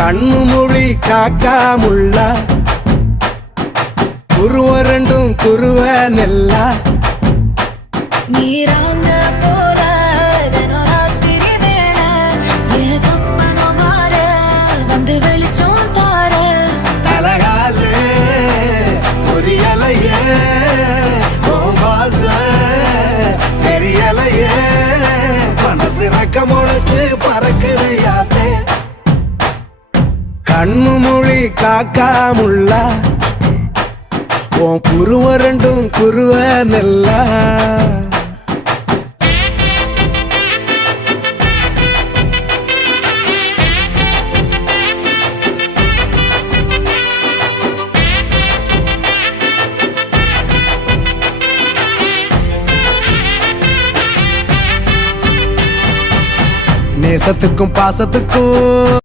கண்ணு மொழி காக்காமுள்ள குருவ ரெண்டும் குருவ நெல்லா நீராங்க போல தினராத்திரி வேண என் சொப்பனம் மாற வந்து வெளிச்சம் தார தலகாலே பொரியலையே ஓம்பாச பெரியலையே மனசு ரக்க முளைச்சு பறக்குது யாத்தே கண்ணு மொழி காக்காமுள்ள உன் குருவ ரெண்டும் குருவ நெல்லா நேசத்துக்கும் பாசத்துக்கும்